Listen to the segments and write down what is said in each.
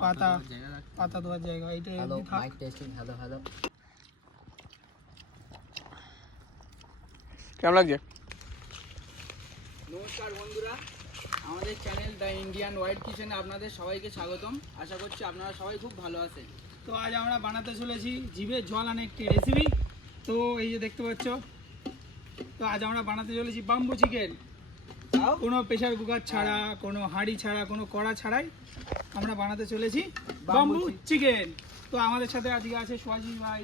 পাতা পাতা দেওয়ার জায়গা। এইটা hello mike testing, hello hello. কেমন লাগছে? নমস্কার বন্ধুরা, আমাদের চ্যানেল দ্য ইন্ডিয়ান ওয়াইল্ড কিচেনে আপনাদের সবাইকে স্বাগতম। আশা করছি আপনারা সবাই খুব ভালো আছেন। তো আজ আমরা বানাতে চলেছি জিভে জল আনে একটি রেসিপি। তো এই যে দেখতে পাচ্ছ, তো আজ আমরা বানাতে চলেছি বাম্বু চিকেন। কোনো প্রেশার কুকার ছাড়া, কোনো হাঁড়ি ছাড়া, কোনো কড়া ছাড়াই আমরা বানাতে চলেছি বাম্বু চিকেন। তো আমাদের সাথে আজকে আছে সুভাষিস ভাই,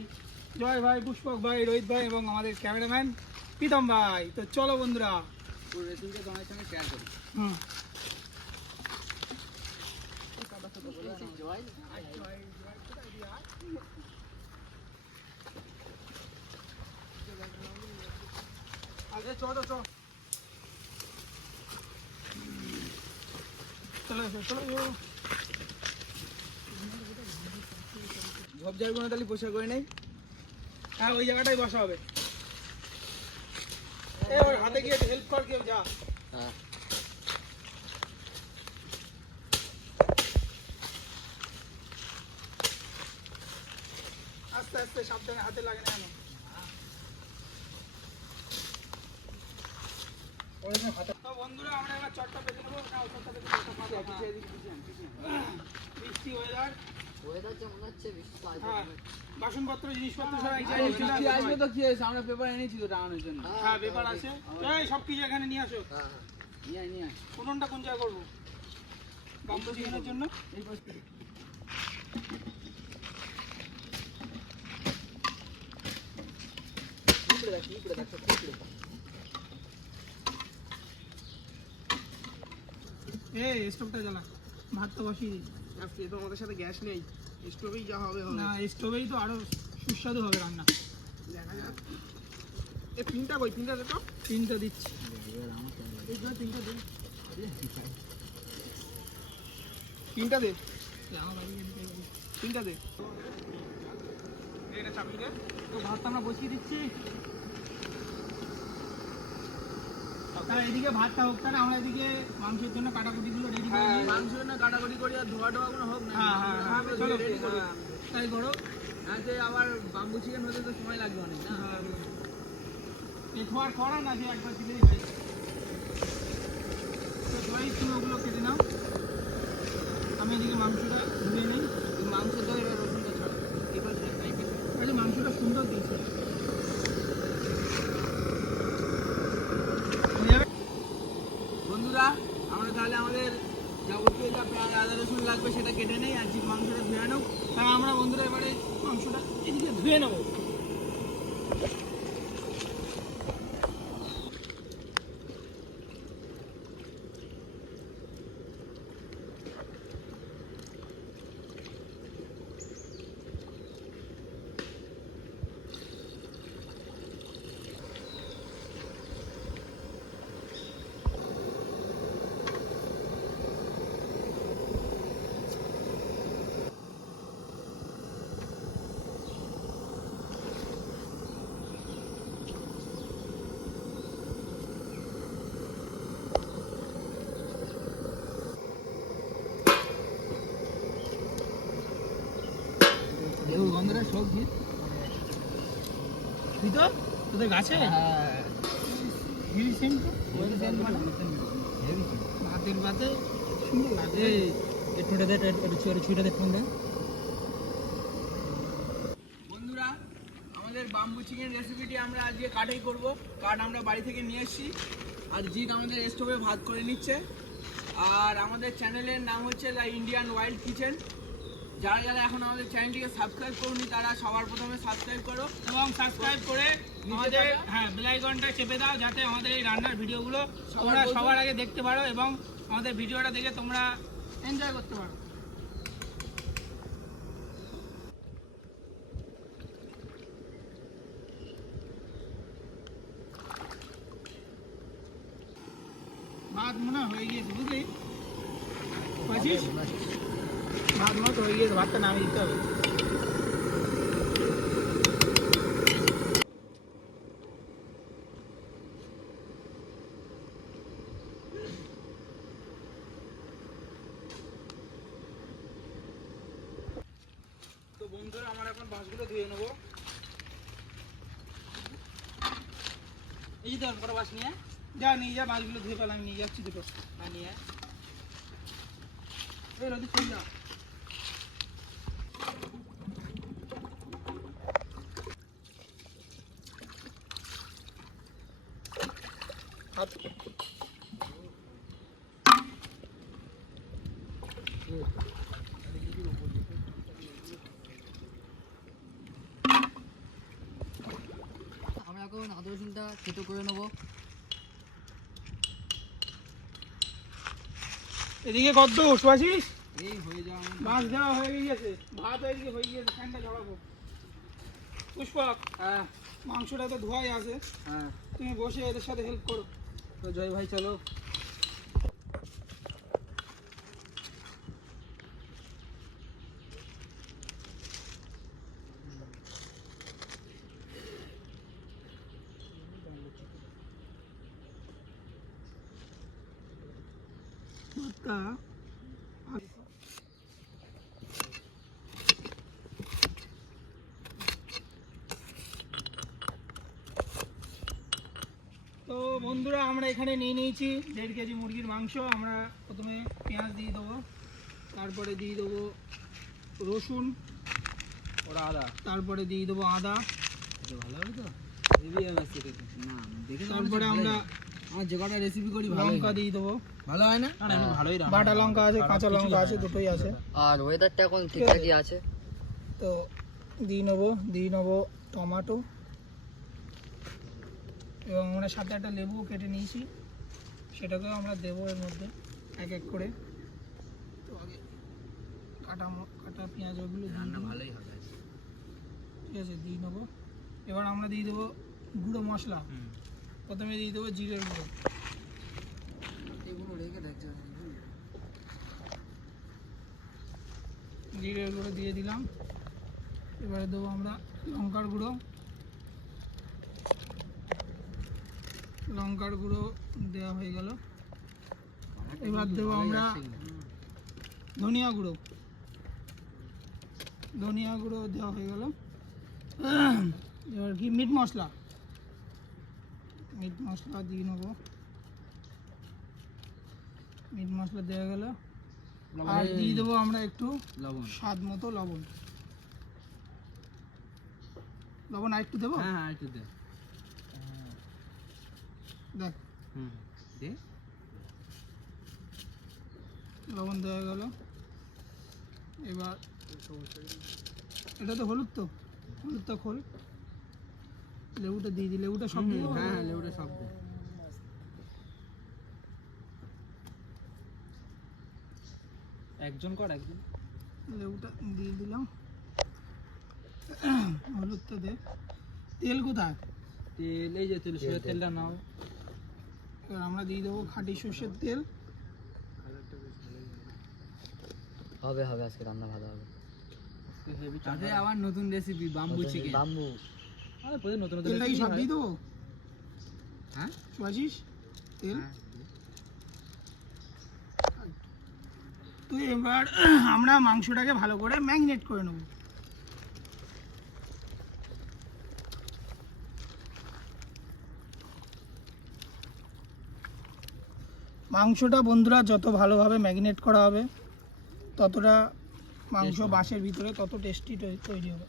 জয় ভাই, পুষ্পক ভাই, রোহিত ভাই এবং আমাদের ক্যামেরাম্যান প্রীতম ভাই। তো চলো বন্ধুরা পুরো রেসিপিটা তোমাদের সঙ্গে শেয়ার করি। আগে চলো চলো ঝোপঝাড়গুলো তাহলে পরিষ্কার করে নেই। হ্যাঁ, ওই জায়গাটাই বসা হবে। ওর হাতে গিয়ে হেল্প কর কেউ, যা। আস্তে আস্তে সাবধানে, হাতে লাগে না। বন্ধুরা আমরা এবার চটটা পেতে নেবো। বৃষ্টি ওয়েদার, বাসনপত্র জিনিসপত্র সব এক জায়গায় আসবে। তো কি হয়েছে, আমরা পেপার এনেছি তো টাঙানোর জন্য। হ্যাঁ, পেপার আছে, সব কিছু এখানে নিয়ে আসো। নিয়ে কোনটা কোন জায়গায় করবো বাম্বু চিকেনের জন্য? এই পরিস্থিতি স্টোভটা জ্বালা, ভাত তো বসিয়ে দিই। আজকে তো আমাদের সাথে গ্যাস নেই, স্টোভেই যা হবে না, স্টোভেই তো আরো সুস্বাদু হবে রান্না। দেখা যাক। এই পিনটা কই, পিনটা দে তো। পিনটা দিচ্ছি, পিনটা দে, পিনটা দে, পিনটা দে। এটা চাপি দে। তো ভাতটা আমরা বসিয়ে দিচ্ছি। এদিকে ভাতটা হোক, তাহলে আমরা এদিকে মাংসের জন্য কাটাকুটিগুলো রেডি করে নিই। মাংসের জন্য কাটাকুটি করি আর ধোয়া টোয়াগুলো হোক না। হ্যাঁ, চলো রেডি করো, তাই করো। যে আবার বাম্বু চিকেন হতে তো সময় লাগবে অনেক না। এই ধোয়ার করা না, যে একবার দিলেই হয়ে যায়। তো ধোয়াই তুমি ওগুলো কেটে নাও, আমি এদিকে মাংসটা ধুয়ে নিই। মাংস তো এবার রসুনটা ছাড়া এবার মাংসটা সুন্দর দিয়েছে। বন্ধুরা আমরা তাহলে আমাদের যাবতীয় যা প্রায় আদা রসুন লাগবে সেটা কেটে নেই, আর যে মাংসটা ধুয়ে নেব। তাহলে আমরা বন্ধুরা এবারে মাংসটা এদিকে ধুয়ে নেব। বন্ধুরা সবজি তোদের গাছে ভাতের ভাতে সুন্দর লাগে। বন্ধুরা আমাদের বাম্বু চিকেন রেসিপিটি আমরা আজকে কাঠেই করব, কাঠ আমরা বাড়ি থেকে নিয়ে এসেছি। আর জিৎ আমাদের স্টোভে ভাত করে নিচ্ছে। আর আমাদের চ্যানেলের নাম হচ্ছে দ্য ইন্ডিয়ান ওয়াইল্ড কিচেন। যারা যারা এখন আমাদের চ্যানেলটিকে সাবস্ক্রাইব করুনি তারা সবার প্রথমে সাবস্ক্রাইব করো এবং সাবস্ক্রাইব করে আমাদের বেল আইকনটা চেপে দাও, যাতে আমাদের এই রান্নার ভিডিওগুলো তোমরা সবার আগে দেখতে পারো এবং আমাদের ভিডিওটা দেখে তোমরা এনজয় করতে পারো। ভাত মনে হয়ে গিয়েছে, বুঝলি? ভাত মতো হয়ে গিয়েছে, ভাতটা নামিয়ে দিতে হবে। বন্ধুরা আমরা এখন মাছগুলো ধুয়ে নেবো। এই যে ধর বড় মাছ নিয়ে নিয়ে যা, মাছগুলো ধুয়ে ফেলা আমি নিয়ে যাচ্ছি দুটো। হ্যাঁ নিয়ে এই রোদি চলে যা। আমরা এখন আদা রসুনটা থেতো করে নেবো। এদিকে কত শুয়াছিস? এই হয়ে যাওয়া মাছ দেওয়া হয়ে গিয়েছে, ভাত এদিকে হয়ে গিয়েছে, ফ্যানটা ঝরাবো। পুষ্পক, হ্যাঁ মাংসটা তো ধোয়াই আছে, হ্যাঁ। তুমি বসে এদের সাথে হেল্প করো। তো জয় ভাই চলো। ভাতটা তো বন্ধুরা আমরা এখানে নিয়ে নিয়েছি 1.5 কেজি মুরগির মাংস। আমরা প্রথমে পেঁয়াজ দিয়ে দেবো, তারপরে দিয়ে দেবো রসুন, ওরা আদা তারপরে দিয়ে দেবো আদা, ভালো হবে তো হেভি হবে সেটা না দেখে। তারপরে আমরা আমার যে কটা রেসিপি করি ভালো লঙ্কা দিয়ে দেবো। ভালো হয় না? না আমি ভালোই রান্না বাটা লঙ্কা আছে, কাঁচা লঙ্কা আছে, দুটোই আছে। আর ওয়েদারটা এখন ঠিকঠাকই আছে। তো দিয়ে নেবো টমেটো, এবং আমরা সাথে একটা লেবু কেটে নিয়েছি, সেটাকেও আমরা দেবো এর মধ্যে এক এক করে। তো আগে কাটা পেঁয়াজ ওগুলো রান্না ভালোই হবে। ঠিক আছে, দিয়ে নেবো। এবার আমরা দিয়ে দেবো গুঁড়ো মশলা। প্রথমে দিয়ে দেবো জিরের গুঁড়ো, এগুলো রেখে দেখতে জিরের গুঁড়ো দিয়ে দিলাম। এবারে দেবো আমরা লঙ্কার গুঁড়ো, লঙ্কার গুঁড়ো দেওয়া হয়ে গেল। এবার দেবো আমরা ধনিয়া গুঁড়ো, ধনিয়া গুঁড়ো দেওয়া হয়ে গেল। এবার কি মিট মশলা দিয়ে নেবো। মিট মশলা দেওয়া গেল। আর দিয়ে দেবো আমরা একটু লবণ, স্বাদ মতো লবণ। লবণ আর একটু দেবো। হ্যাঁ হ্যাঁ একটু দে। দেখ দে লবণ দেওয়া গেল। এবার এটা তো হলুদটা খোল, লেবুটা দিয়ে দিই। লেবুটা সব দিয়ে দেবো? হ্যাঁ হ্যাঁ লেবুটা সব দে। একজন কর একজন। লেবুটা দিয়ে দিলাম। হলুদটা দে। তেল কোথায়? তেল এই যে তেল, সরষের তেলটা নাও। এবার আমরা দিয়ে দেবো খাঁটি সর্ষের তেল। হবে হবে, আজকে রান্না ভালো হবে। আরে আবার নতুন রেসিপি বাম্বু চিকেন। বাম্বু আরে প্রতিদিন নতুন নতুন তেলটা কি সব দিয়ে দেবো? হ্যাঁ শুয়াছিস তেল? তো এবার আমরা মাংসটাকে ভালো করে ম্যারিনেট করে নেব। মাংসটা বন্ধুরা যত ভালোভাবে ম্যারিনেট করা হবে, ততটা মাংস বাসের ভিতরে তত টেস্টি তৈরি হবে।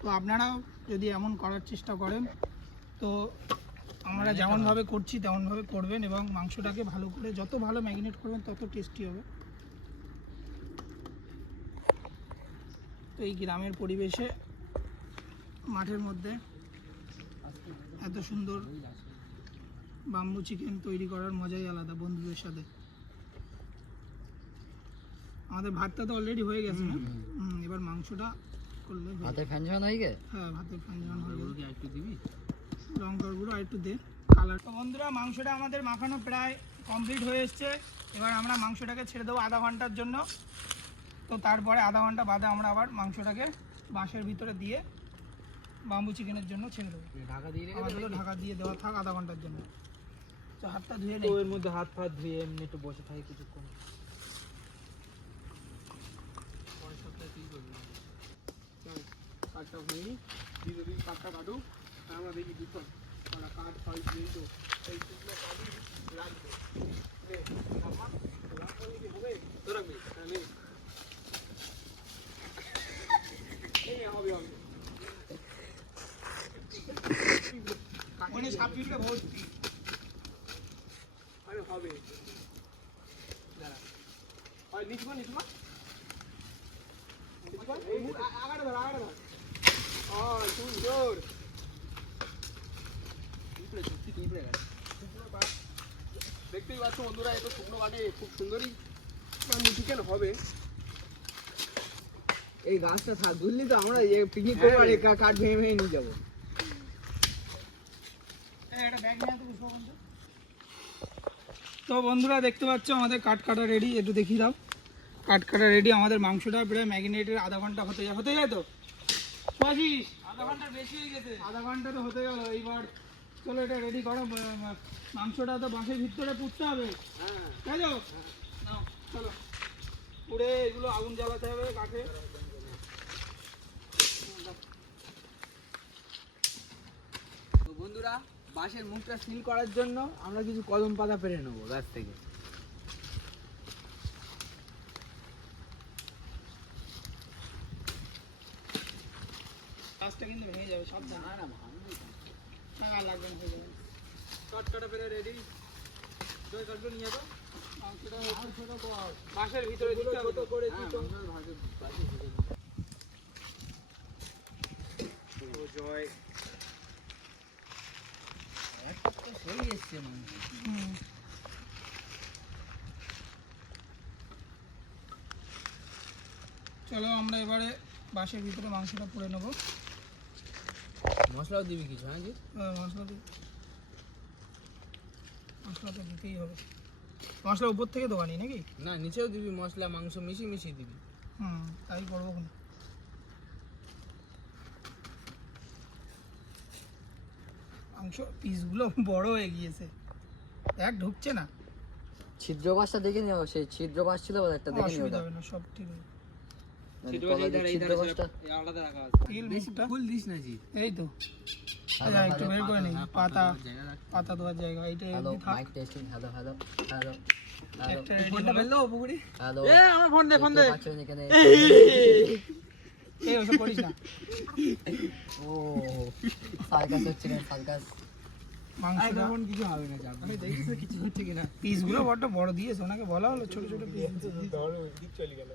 তো আপনারাও যদি এমন করার চেষ্টা করেন, তো আমরা যেমনভাবে করছি তেমনভাবে করবেন, এবং মাংসটাকে ভালো করে যত ভালো ম্যারিনেট করবেন তত টেস্টি হবে। তো এই গ্রামের পরিবেশে মাঠের মধ্যে এত সুন্দর বাম্বু চিকেন তৈরি করার মজাই আলাদা বন্ধুদের সাথে। আমাদের ভাতটা তো অলরেডি হয়ে গেছে না? এবার মাংসটা করলে ভাতের ফ্যানজন হয়ে গে। হ্যাঁ, ভাতের ফ্যানজন হয়ে গেছে। একটু দিবি লঙ্কার গুঁড়ো আর একটু দে, কালার। তো বন্ধুরা মাংসটা আমাদের মাখানো প্রায় কমপ্লিট হয়ে এসছে। এবার আমরা মাংসটাকে ছেড়ে দেবো আধা ঘন্টার জন্য। তো তারপরে আধা ঘন্টা বাদে আমরা আবার মাংসটাকে বাঁশের ভিতরে দিয়ে বাম্বু চিকেনের জন্য ছেড়ে দেবো। ঢাকা দিয়ে আমাদেরও ঢাকা দিয়ে দেওয়া থাক আধা ঘন্টার জন্য। তো হাতটা ধুয়ে নেই। এর মধ্যে হাত ফাত ধুয়ে এমনি একটু বসে থাকি কিছুক্ষণ। কাঠটা ভেঙে ধীরে ধীরে কাঠটা কাটুক, আর আমরা দেখি দুটো কাঠ হয় তো এই শুকনো কাঠই লাগবে। হবে হবে মানে সাপ ফিটলে ভর্তি আরে হবে দাঁড়া হয় নিচু আগাটা ধর সুন্দর দেখতেই পাচ্ছ বন্ধুরা, এটা শুকনো কাঠে খুব সুন্দরই নিচু কেন হবে। এই গাছটা থাক বুঝলি তো, আমরা পিকনিক করবো আর কাঠ ভেঙে ভেঙে নিয়ে যাবো। তো বন্ধুরা দেখতে পাচ্ছ আমাদের কাঠ কাটা রেডি, একটু দেখিয়ে দাও। কাঠ কাটা রেডি, আমাদের মাংসটা প্রায় ম্যাগনেটের আধা ঘন্টা হতে যায় তো বুঝিস, আধা ঘন্টা বেশি হয়ে গেছে, আধা ঘন্টা তো হতে গেল। এইবার চলো এটা রেডি করো, মাংসটা তো বাঁশের ভিতরে পুড়তে হবে, তাই তো? নাও চলো পুড়ে এগুলো আগুন জ্বালাতে হবে কাঠে। তো বন্ধুরা, বাঁশের মুখটা সিল করার জন্য আমরা কিছু কদম পাতা পেরে নেবো গাছ থেকে। গাছটা কিন্তু ভেঙে যাবে, সাবধান। না লাগবে না, হয়ে যাবে। কাঠ কাটা পেরে রেডি, কাঠগুলো নিয়ে যাবো। বাঁশের ভিতরে দিতে হবে করে জয় সেই এসছে মাংস। চলো আমরা এবারে বাঁশের ভিতরে মাংসটা পুড়ে নেবো। মশলাও দিবি কিছু? হ্যাঁ মশলা তো দিতেই হবে। মশলা উপর থেকে দোকানি নাকি? না, নিচেও দিবি মশলা, মাংস মিশিয়ে দিবি। তাই করবো। মাংস পিসগুলো বড় হয়ে গিয়েছে, দেখ ঢুকছে না। ছিদ্র বাসটা দেখে নিও, সেই ছিদ্র বাস ছিল একটা দেখে নিও। অসুবিধা হবে না, সব ঠিক আছে। ফুল দিস না জি, এই তো একটু বের করে নিই। পাতা দেওয়ার জায়গা এইটা। Hello mike testing, hello hello hello একটা ফোনটা ফেললো পুকুরে। হ্যালো, আমার ফোন দে এখানে এই ওসব করিস না। ও সার্কাস হচ্ছে না, সার্কাস। মাংসটা কিছু হবে না, আমি দেখছি কিছু হচ্ছে কিনা। পিসগুলো বড় বড় দিয়েছে, ওনাকে বলা হলো ছোট ছোট পিস দিতে। চলে গেল।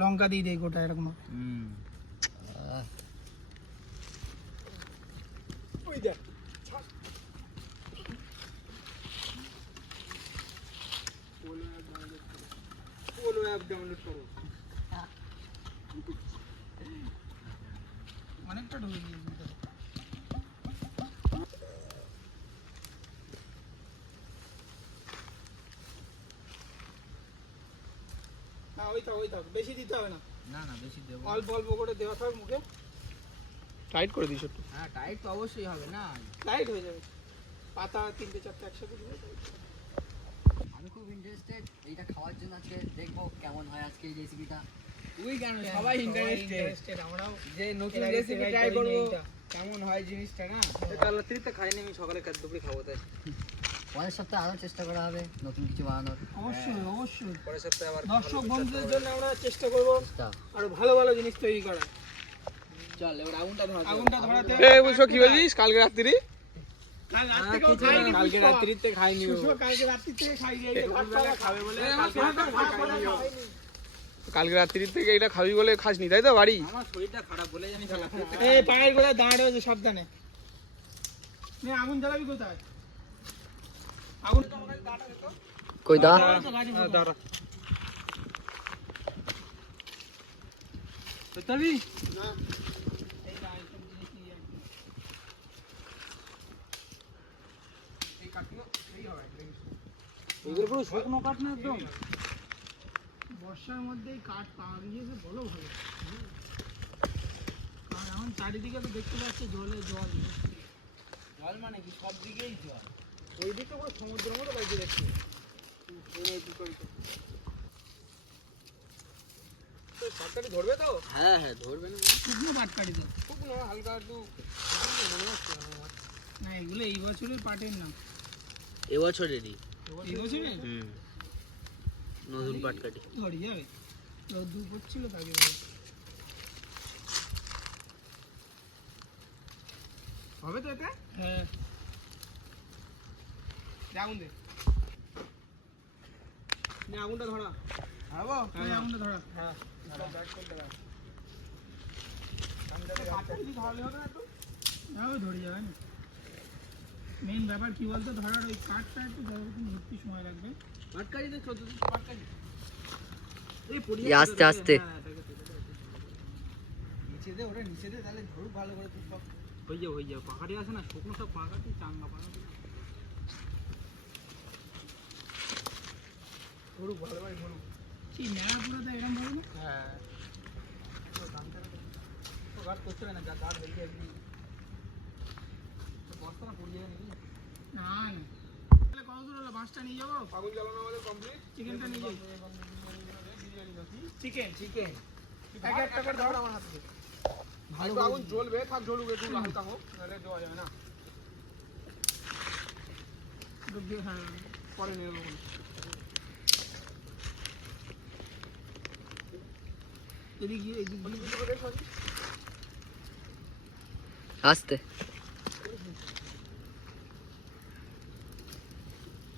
লঙ্কা দিয়ে দেই গোটা এরকম। ওই দেখ পোলো অ্যাপ ডাউনলোড করো। অনেকটা ঢুকে গিয়েছে। ওই থাক, বেশি দিতে হবে না। না বেশি দেবো, অল্প অল্প করে দেওয়া থাক মুখে। টাইট করে দিস একটু। হ্যাঁ টাইট তো অবশ্যই হবে, না টাইট হয়ে যাবে। পাতা 3-4টা একসাথে দিলে। আমি খুব ইন্টারেস্টেড এইটা খাওয়ার জন্য। আজকে দেখবো কেমন হয় আজকে এই রেসিপিটা। তুই কেন, সবাই ইন্টারেস্টেড। আমরাও যে নতুন রেসিপি ট্রাই করব, কেমন হয় জিনিসটা। না কাল রাত্রিতে খাইনি আমি, সকালে দুপুরে খাবো। তাই পরের সপ্তাহে আরো চেষ্টা করা হবে নতুন কিছু বানানোর। অবশ্যই পরের সপ্তাহে আবার দর্শক বন্ধুদের জন্য আমরা চেষ্টা করব আরো ভালো ভালো জিনিস তৈরি করার। চল এবার আগুনটা ধরাতে। এই বুঝছো কি বলিস? কালকে রাত্রি কালকে রাত্রিতে খাইনি, কালকে রাত্রি থেকে খাই খাবে বলে কালকে রাত্রি থেকে এটা খাবি বলে খাসনি, তাই তো? বাড়ি আমার শরীরটা খারাপ বলে জানি। এই পায়ের গোড়ায় দাঁড় হয়েছে, সাবধানে। আগুন জ্বালাবি কোথায়? আগুন কই দা দাঁড়া তবি না। এগুলো পুরো শুকনো কাঠ না একদম। বর্ষার মধ্যেই কাঠ পাওয়া গিয়েছে, বলো ভালো। কারণ এখন চারিদিকে তো দেখতে পাচ্ছি জলে জল। জল মানে কি? সব দিকেই জল। ওই দিকে পুরো সমুদ্রের মতো লাগছে দেখছি। তো পাটকাঠি ধরবে তো? হ্যাঁ হ্যাঁ ধরবে না, শুকনো পাটকাঠি তো, শুকনো হালকা একটু মনে হচ্ছে না এগুলো এই বছরের পাটের না, এবছরেরই। এই বছরের নতুন পাটকাঠি ধরি যাবে, রোদ্দুর পড়ছিল তাকে হবে তো এটা? হ্যাঁ আগুন দে, নে আগুনটা ধরা। খাবো আগুনটা ধরা। হ্যাঁ ব্যাক করতে দাও। পাটকাঠি ধরালে হবে না একটু? ওই ধরে যাবে না, মেন ব্যাপার কি বলতো ধরার ওই কাঠটা একটু ধরতে সময় লাগবে। পাটকাঠি দে, ছোট ছোট পাটকাঠি। এই আস্তে আস্তে নিচে দে, ওটা নিচে দে, তাহলে ধরুক ভালো করে তুই সব। হয়ে যাবে পাকাটি আছে না, শুকনো সব পাকাটি চাঙ্গা পাকাটি ধরুক ভালো ভাই ধরুক। কি নেড়া পুরো তো এরকম ভাবে না। হ্যাঁ গাছ করতে হবে না, যা গাছ হয়ে যাবে বস্তা না পড়ে যাবে নাকি? না না তাহলে কত দূর হলো, মাছটা নিয়ে যাবো, আগুন জ্বালানো আমাদের কমপ্লিট। চিকেনটা নিয়ে যাই। বিরিয়ানি নাকি? চিকেন এক একটা করে ধর আমার হাতে। ভালো আগুন জ্বলবে, থাক জ্বলুক, একটু হালকা হোক, নাহলে দেওয়া যাবে না। হ্যাঁ পরে নিয়ে নেবো। এদিকে এদিকে আস্তে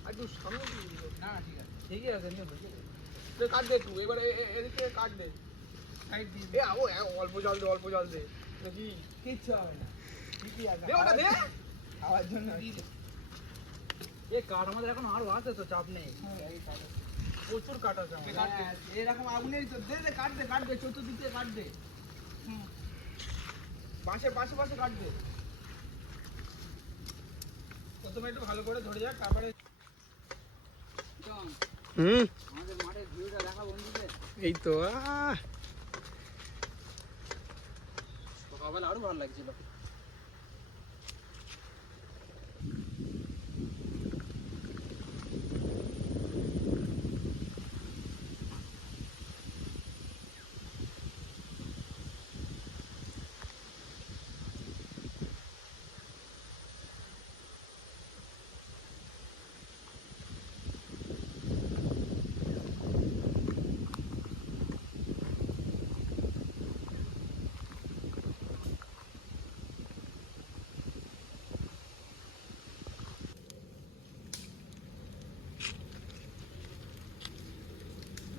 একটু সামনে দিয়ে দিবি। না ঠিক আছে, ঠিকই আছে, নিয়ে বসে দে, কাট দে তুই এবার, এদিক থেকে কাট দে। সাইড দিয়ে এ আও অল্প জল দে, অল্প জল দে নাকি? কিচ্ছু হবে না, ঠিকই আছে, দে ওটা দে। খাওয়ার জন্য দিয়ে দে। এ কাঠ আমাদের এখন আরো আছে তো, চাপ নেই, প্রচুর কাঠ আছে আমাদের। হ্যাঁ, এরকম আগুনেই তো দে দে, কাট দে চতুর্দিক থেকে কাট দে। পাশে পাশে পাশে কাট দে। প্রথমে একটু ভালো করে ধরে যাক, তারপরে আমাদের মাঠের ভিউটা দেখা বন্ধুদের। এই তো সকালবেলা আরো ভালো লাগছিল।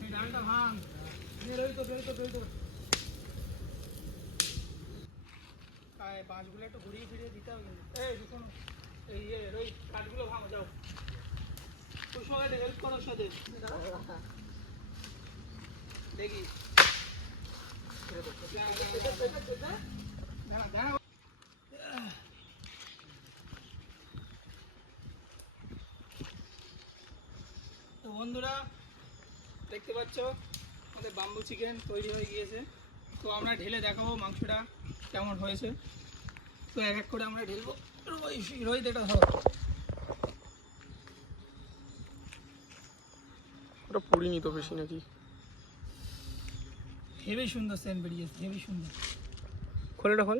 এই ডালটা ভাঙ। আয়, বাঁশগুলো একটু ঘুরিয়ে ফিরিয়ে দিতে হবে কিন্তু। এই দেখুন, এই ওই কাঠগুলো ভাঙো, যাও তোর সঙ্গে হেল্প করো সাথে দেখি। দাঁড়া দাঁড়া। তো বন্ধুরা দেখতে পাচ্ছ আমাদের বাম্বু চিকেন তৈরি হয়ে গিয়েছে। তো আমরা ঢেলে দেখাবো মাংসটা কেমন হয়েছে। তো এক এক করে আমরা ঢেলবো। রোহিত এটা ধরো। ওটা পুড়িনি তো বেশি নাকি? হেভি সুন্দর সেন্ট বেরিয়েছে, হেভি সুন্দর। খোলেটা খোল।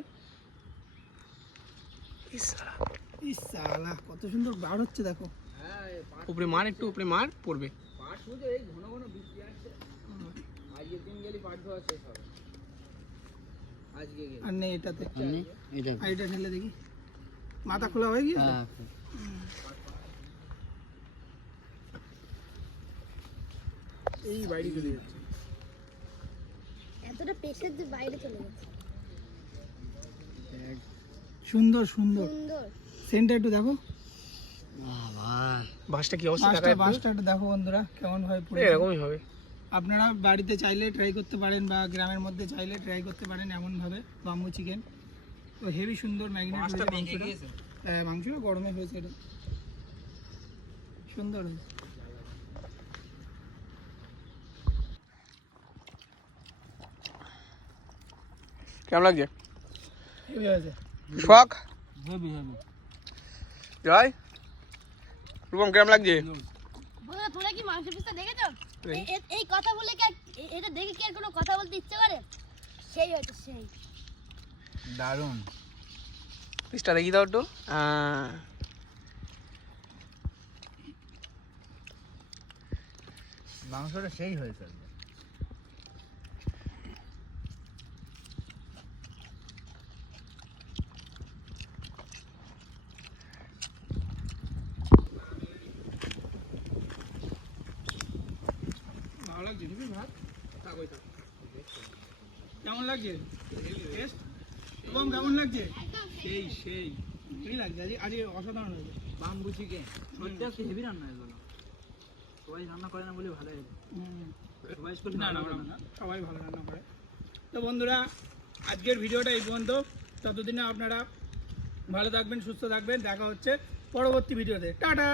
ইস সালা কত সুন্দর বার হচ্ছে দেখো। হ্যাঁ উপরে মার, একটু উপরে মার, পড়বে। পাট শুধু এই ঘন ঘন বৃষ্টি আসছে। আজকের দিন গেলে পাট ধোয়া শেষ হবে। আজকে গেলে আর নেই এটাতে, এটা আর এটা ঢেলে দেখি। মাথা খোলা হয়ে গিয়েছে। এই বাইরে চলে যাচ্ছে। এতটা প্রেসার যে বাইরে চলে গেছে। সুন্দর সুন্দর সুন্দর। সেন্টটা একটু দেখো। বাসটা কি অবস্থা বাঁশটা দেখায়? বাঁশটা একটু দেখো বন্ধুরা কেমন হয় পুরো। এরকমই হবে। আপনারা বাড়িতে চাইলে ট্রাই করতে পারেন, বা গ্রামের মধ্যে চাইলে ট্রাই করতে পারেন এমনভাবে বাম্বু চিকেন। তো হেভি সুন্দর ম্যাগনেট হয়েছে মাংসটা। মাংসটা গরমে হয়েছে, এটা সুন্দর হয়েছে। কেমন লাগছে? হেভি হয়েছে। শখ হেভি হেভি। জয় রূপম, কেমন লাগছে? বন্ধুরা তোমরা কি মাংস পিসটা দেখেছো? এই কথা বলে কি এটা দেখে কি আর কোনো কথা বলতে ইচ্ছে করে? সেই হয়তো সেই। দারুণ। পিসটা দেখি দাও একটু। মাংসটা সেই হয়েছে। ভালো লাগছে নিবি ভাত? থাক ওই থাক। কেমন লাগছে টেস্ট? এবং কেমন লাগছে? সেই সেই সেই লাগছে, আজ অসাধারণ হয়েছে। বাম্বু চিকেন সত্যি আজকে হেভি রান্না হয়ে গেল। সবাই রান্না করে না বলে ভালো হয়েছে। সবাই স্কুলে না না না, সবাই ভালো রান্না করে। তো বন্ধুরা, আজকের ভিডিওটা এই পর্যন্ত। ততদিনে আপনারা ভালো থাকবেন, সুস্থ থাকবেন। দেখা হচ্ছে পরবর্তী ভিডিওতে। টাটা।